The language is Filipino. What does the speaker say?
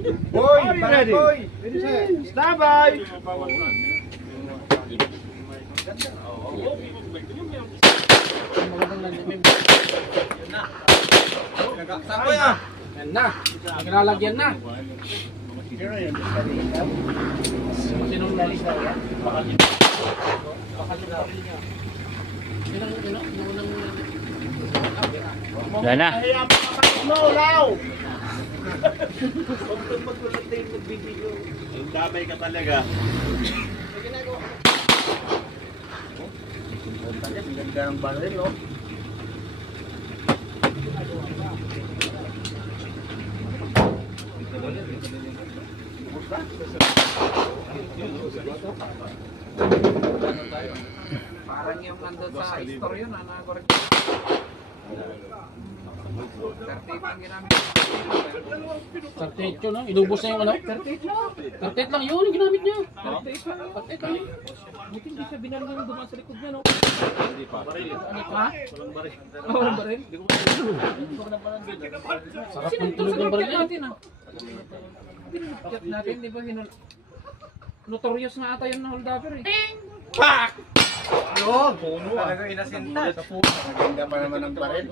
Boy, ready. Boy. Stand by. Sako yan. Yan na. Naglalagyan na. Sinong lalis daw yan? Bakal yung baril niya. Wala na. No, now. Ang damay ka talaga. Ang ganda ng baril, no? Parang yung nandun sa istorya na nagorek. 38 lang ginamit. 38 yun, no? Inubos na yung ano? 38 lang. 38 lang yun, yung ginamit niya. 38 lang. Buti hindi siya binaril yung dumaan sa likod niya, no? Hindi pa. Ha? Walang baril. Walang baril? Sarap ng tulog ng baril natin, ah. Pinagkat natin, di ba? Notorious na ata yun na holdapper, eh. Pak! Yo, talaga inasinta. Maganda pa naman ang baril.